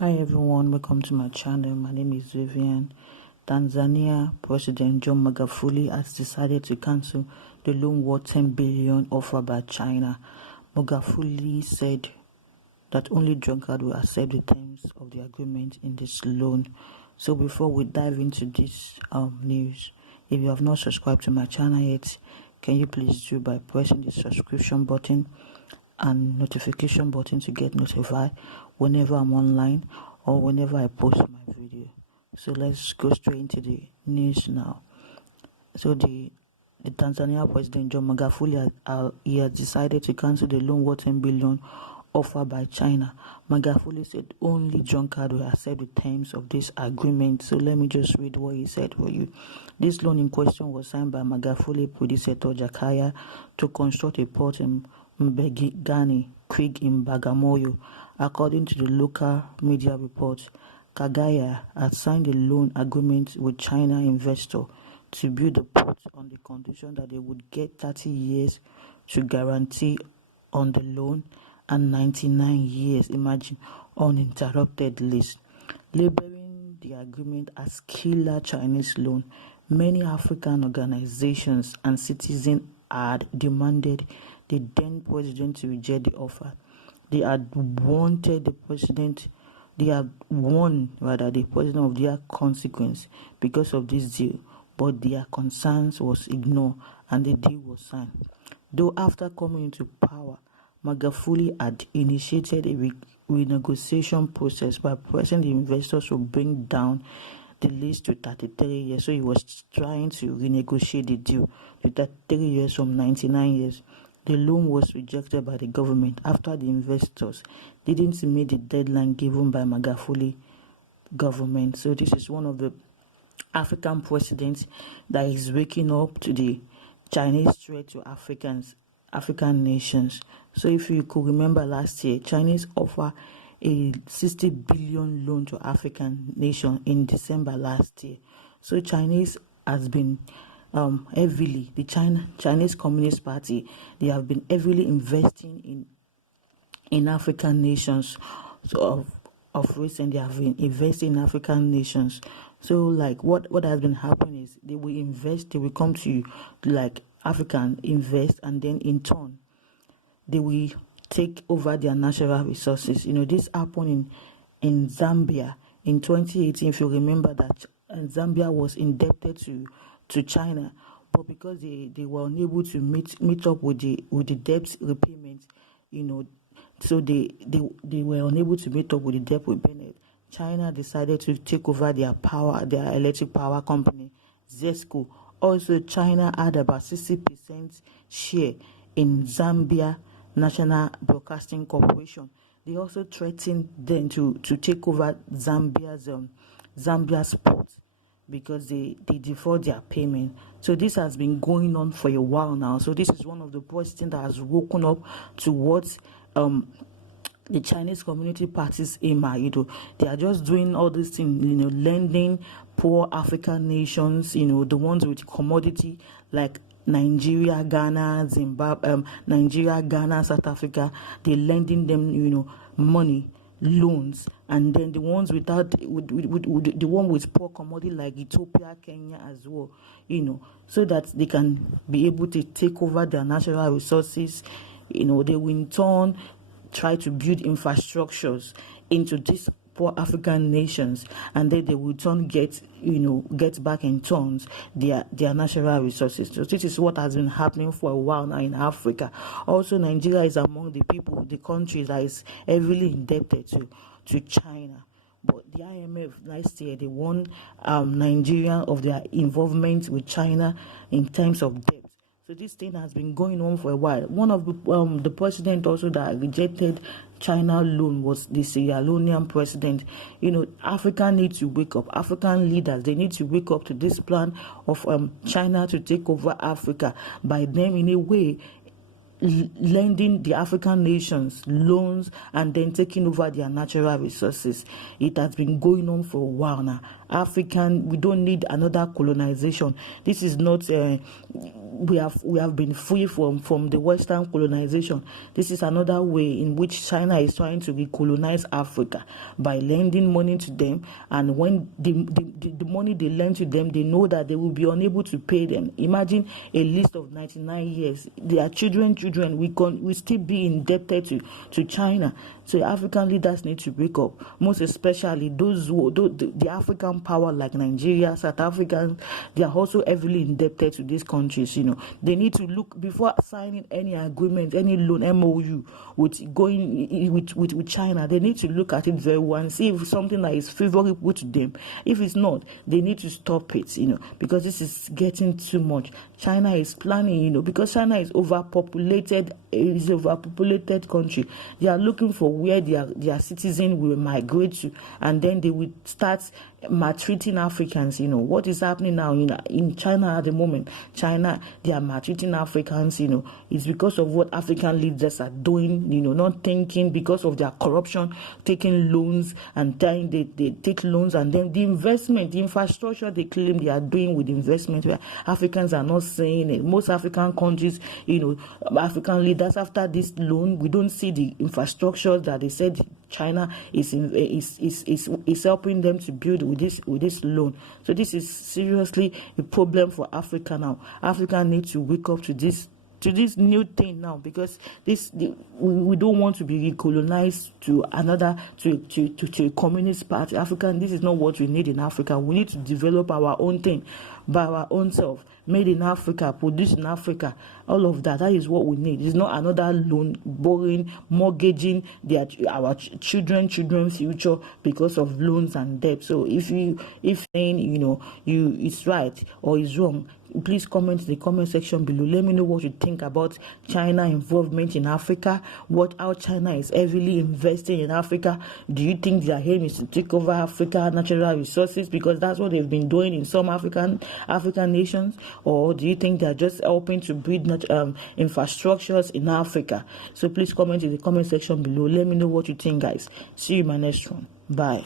Hi everyone, welcome to my channel. My name is Vivian. Tanzania President John Magufuli has decided to cancel the loan worth 10 billion offered by China. Magufuli said that only drunkards will accept the terms of the agreement in this loan. So before we dive into this news, if you have not subscribed to my channel yet, can you please do by pressing the subscription button and notification button to get notified whenever I'm online or whenever I post my video. So let's go straight into the news now. So the Tanzania President John Magufuli he has decided to cancel the loan worth 10 billion offered by China. Magufuli said only drunkards will accept the terms of this agreement. So let me just read what he said for you. This loan in question was signed by Magufuli predecessor Jakaya to construct a port in Mbegigani Creek in Bagamoyo. According to the local media reports, Kagaya had signed a loan agreement with China investor to build the port on the condition that they would get 30 years to guarantee on the loan and 99 years, imagine, uninterrupted lease. Labeling the agreement as killer Chinese loan, many African organizations and citizens had demanded the then president to reject the offer. They had warned the president of their consequence because of this deal, but their concerns was ignored and the deal was signed. Though after coming into power, Magufuli had initiated a renegotiation process by pressing the investors to bring down the lease to 33 years. So he was trying to renegotiate the deal to 33 years from 99 years. The loan was rejected by the government after the investors didn't meet the deadline given by Magufuli government. So this is one of the African presidents that is waking up to the Chinese threat to African nations. So if you could remember last year, Chinese offered a 60 billion loan to African nation in December last year. So Chinese has been heavily, the Chinese Communist Party, they have been heavily investing in African nations. So of recent, they have been investing in African nations. So like what has been happening is they will invest, they will come to like African invest, and then in turn they will take over their natural resources. This happened in Zambia in 2018. If you remember that Zambia was indebted to China, but because they were unable to meet up with the debt repayment, so they were unable to meet up with the debt repayment. China decided to take over their electric power company, ZESCO. Also, China had about 60% share in Zambia National Broadcasting Corporation. They also threatened them to take over Zambia's port because they default their payment. So this has been going on for a while now. So this is one of the presidents that has woken up towards the Chinese Community Party's aim. They are just doing all these things, lending poor African nations, the ones with commodity like Nigeria, Ghana, Zimbabwe, South Africa. They're lending them, money, loans, and then the ones the one with poor commodity like Ethiopia, Kenya as well, so that they can be able to take over their natural resources. They will in turn try to build infrastructures into these poor African nations, and then they will turn get back in turns their natural resources. So this is what has been happening for a while now in Africa. Also, Nigeria is among the countries that is heavily indebted to China. But the IMF last year, they warned Nigeria of their involvement with China in terms of debt. So this thing has been going on for a while. One of the president also that rejected China loan was the Sierra Leonean president. Africa needs to wake up. African leaders, they need to wake up to this plan of China to take over Africa by them in a way lending the African nations loans and then taking over their natural resources. It has been going on for a while now. African. We don't need another colonization. This is not we have been free from the Western colonization. This is another way in which China is trying to recolonize Africa by lending money to them, and when the money they lend to them, they know that they will be unable to pay them. Imagine a list of 99 years. Their children, we still be indebted to China. So African leaders need to wake up, most especially the African power like Nigeria, South Africa. They are also heavily indebted to these countries. They need to look before signing any agreement, any loan, MOU with China. They need to look at it very well and see if something that is favorable to them. If it's not, they need to stop it. Because this is getting too much. China is planning, because China is overpopulated. It is an overpopulated country. They are looking for where their citizens will migrate to, and then they will start maltreating Africans. What is happening now in China at the moment? China, they are maltreating Africans. It's because of what African leaders are doing. Not thinking, because of their corruption, taking loans, and then they take loans, and then the investment, the infrastructure they claim they are doing with investment, where Africans are not saying it. Most African countries, African leaders, after this loan, we don't see the infrastructure that they said China is helping them to build with this loan. So this is seriously a problem for Africa now. Africa needs to wake up to this new thing now, because we don't want to be recolonized to a communist party. African, this is not what we need in Africa. We need to develop our own thing by our own self, made in Africa, produced in Africa. All of that is what we need. It's not another loan, borrowing, mortgaging our children's future because of loans and debt. So if saying it's right or it's wrong, please comment in the comment section below. Let me know what you think about China involvement in Africa, how China is heavily investing in Africa. Do you think their aim is to take over Africa natural resources, because that's what they've been doing in some African nations, or do you think they're just helping to build infrastructures in Africa? So please comment in the comment section below. Let me know what you think, guys. See you in my next one. Bye.